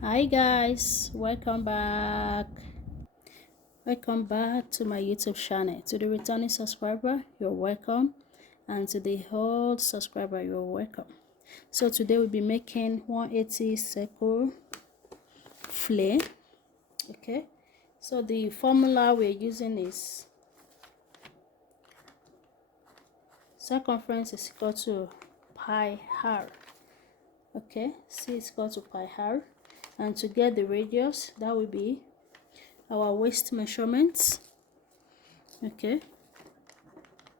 Hi guys, welcome back to my YouTube channel. To the returning subscriber, you're welcome, and to the old subscriber, you're welcome. So today we'll be making 180 circle flare. Okay, so the formula we're using is circumference is equal to pi r. Okay, c is equal to pi r, and to get the radius, that will be our waist measurements. Okay,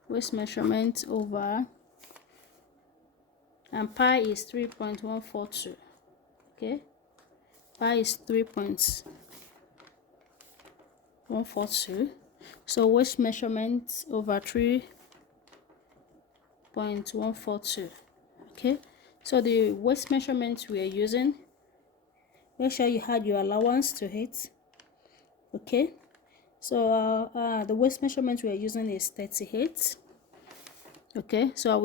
waist measurement over, and pi is 3.142. okay, pi is 3.142, so waist measurement over 3.142. okay, so the waist measurement we are using, make sure you had your allowance to it. Okay, so the waist measurement we are using is 38. Okay, so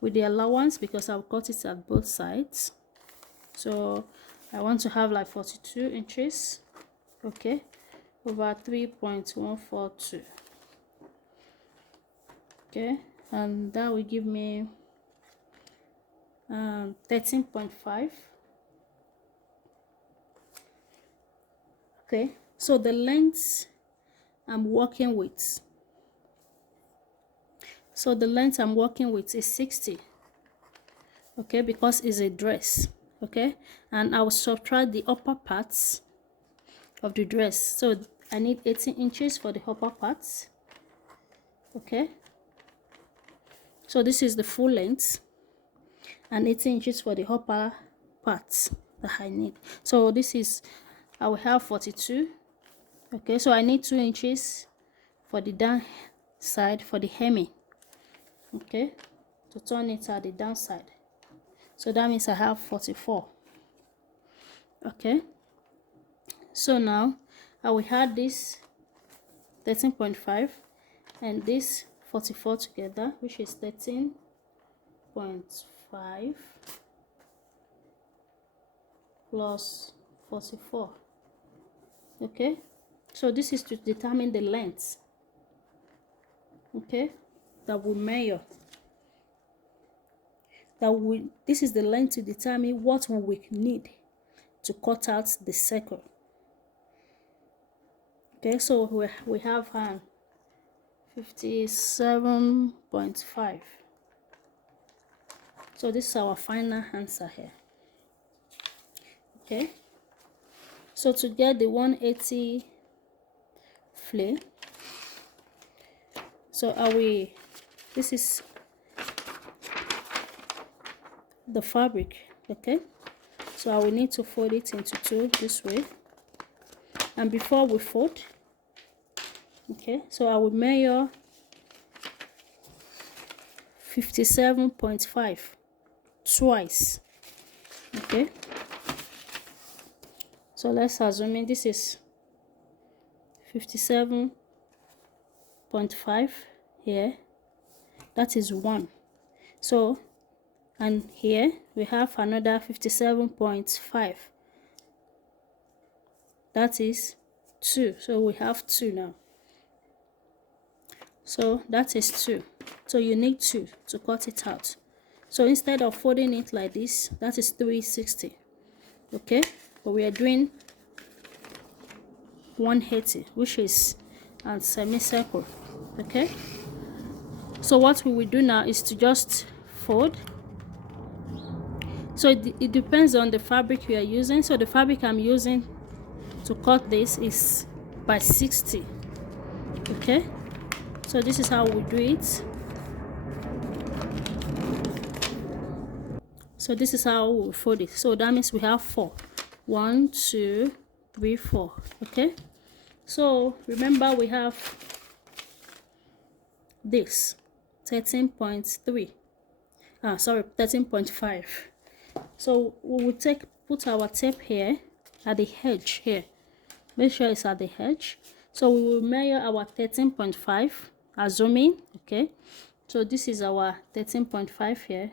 with the allowance, because I've got it at both sides, so I want to have like 42 inches. Okay, over 3.142. okay, and that will give me 13.5. okay, so the length I'm working with, is 60. okay, because it's a dress. Okay, and I will subtract the upper parts of the dress, so I need 18 inches for the upper parts. Okay, so this is the full length, and 18 inches for the upper parts that I need. So this is, I will have 42. okay, so I need 2 inches for the down side for the hemming. Okay, to turn it at the downside, so that means I have 44. okay, so now I will add this 13.5 and this 44 together, which is 13.5 plus 44. okay, so this is to determine the length, okay, that we measure, this is the length to determine what we need to cut out the circle. okay, so we have 57.5. so this is our final answer here. Okay, so to get the 180 flare, so this is the fabric. Okay, so I will need to fold it into two this way, and before we fold, okay, so I will measure 57.5 twice. Okay, so let's assume this is 57.5 here, that is 1. So, and here we have another 57.5, that is 2. So we have 2 now, so that is 2. So you need 2 to cut it out. So instead of folding it like this, that is 360. okay, but we are doing 180, which is a semicircle. Okay, so what we will do now is to just fold. So it depends on the fabric you are using. So the fabric I'm using to cut this is by 60. Okay, so this is how we do it. So this is how we fold it. So that means we have 4. 1, 2, 3, 4. Okay, so remember we have this 13.3. 13.5. So we will put our tape here at the edge here. Make sure it's at the edge. So we will measure our 13.5, assuming. Okay, so this is our 13.5 here,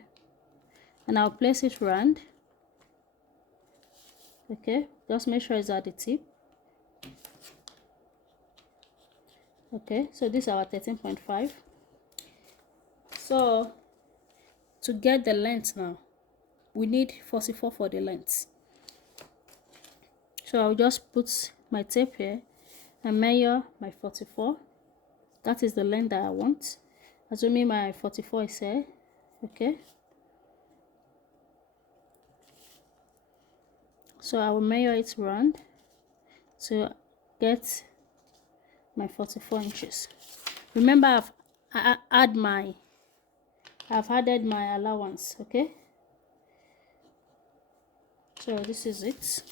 and I'll place it round. Okay, just make sure it's at the tip. Okay, so this is our 13.5. So to get the length now, we need 44 for the length. So I'll just put my tape here and measure my 44. That is the length that I want. Assuming my 44 is here. Okay, so I will measure it round to get my 44 inches. Remember, I've added my allowance. Okay, so this is it.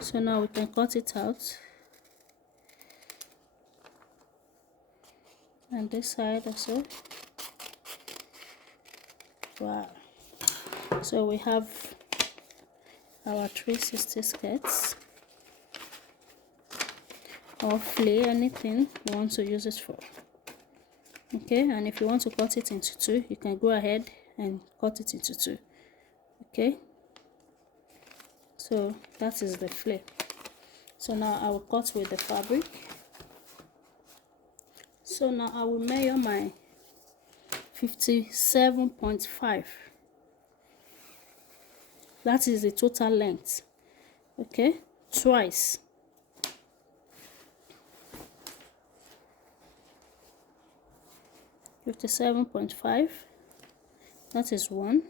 So now we can cut it out, and this side also. Wow, so we have our 360 skirts or flay, anything you want to use it for. Okay, and if you want to cut it into two, you can go ahead and cut it into two. Okay, so that is the flay. So now I will cut with the fabric. So now I will measure my 57.5. That is the total length. Okay, twice. $57.5. That is one.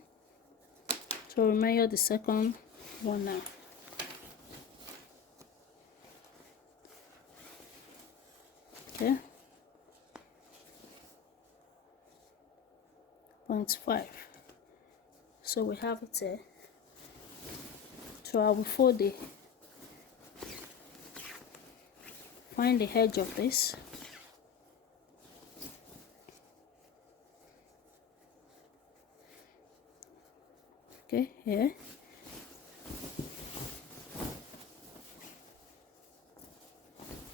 So we measure the second one now. Okay, 0.5. So we have it there. So I will find the edge of this. Okay, here.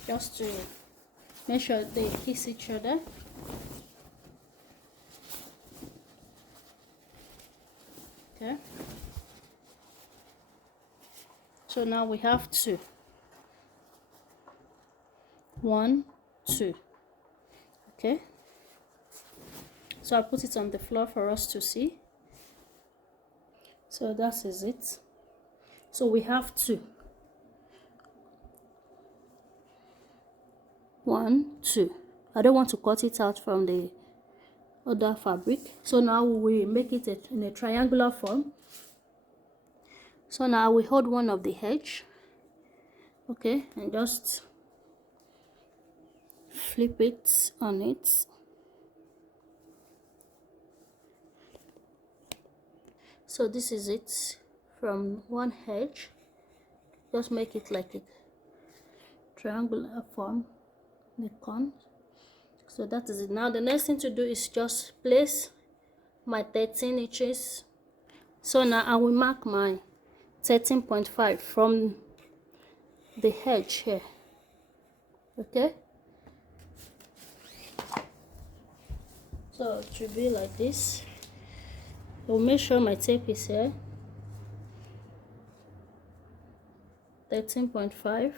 Just to make sure they kiss each other. Okay. So now we have 2. 1, 2. Okay. So I'll put it on the floor for us to see. So that is it. So we have 2. 1, 2. I don't want to cut it out from the other fabric. So now we make it in a triangular form. So now I will hold one of the edge. Okay, and just flip it on it. So this is it from one edge. Just make it like a triangular form, the cone. So that is it. Now the next thing to do is just place my 13 inches. So now I will mark my 13.5 from the edge here. Okay, so it should be like this. I'll make sure my tape is here. 13.5.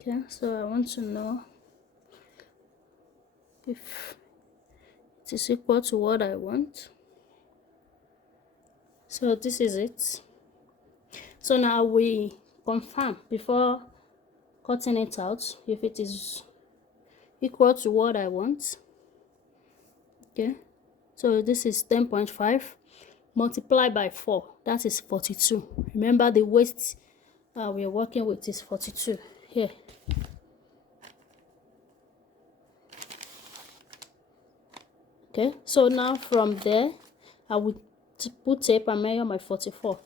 Okay, so I want to know if it is equal to what I want. So this is it. So now we confirm before cutting it out if it is equal to what I want. Okay, so this is 10.5 multiplied by 4, that is 42. Remember the waist we are working with is 42 here. Okay, so now from there I would put tape and measure my 44.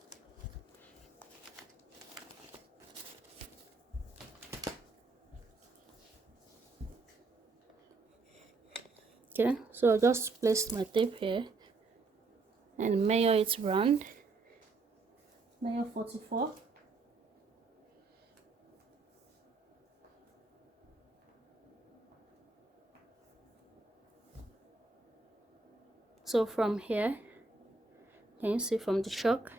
Okay, so I just placed my tape here and measure it round. Measure 44. So from here, can you see from the shock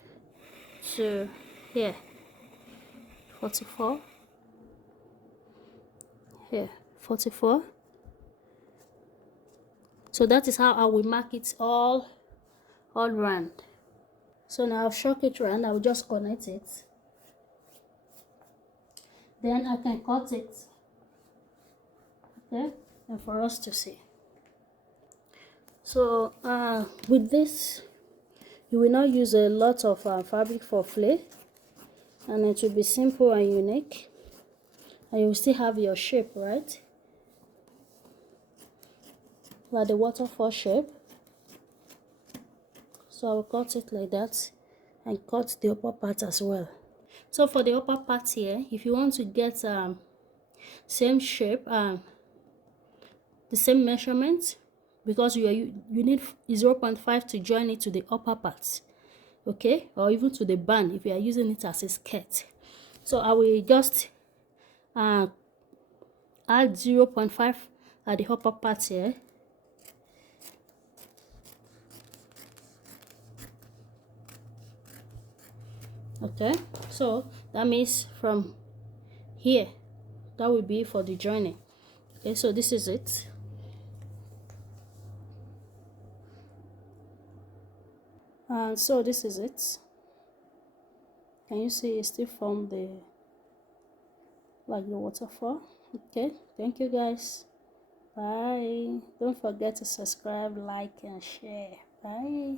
to here, 44, here, 44. So that is how I will mark it all round. So now I've shock it round, I will just connect it. Then I can cut it, okay, and for us to see. So with this, you will not use a lot of fabric for flay, and it will be simple and unique, and you will still have your shape, right? Like the waterfall shape. So I will cut it like that and cut the upper part as well. So for the upper part here, if you want to get same shape, the same measurement, because you need 0.5 to join it to the upper part, okay, or even to the band if you are using it as a skirt. So I will just add 0.5 at the upper part here. Okay, so that means from here, that will be for the joining. Okay, so this is it. And so this is it. Can you see it still from the like the waterfall? Okay, thank you guys. Bye. Don't forget to subscribe, like, and share. Bye.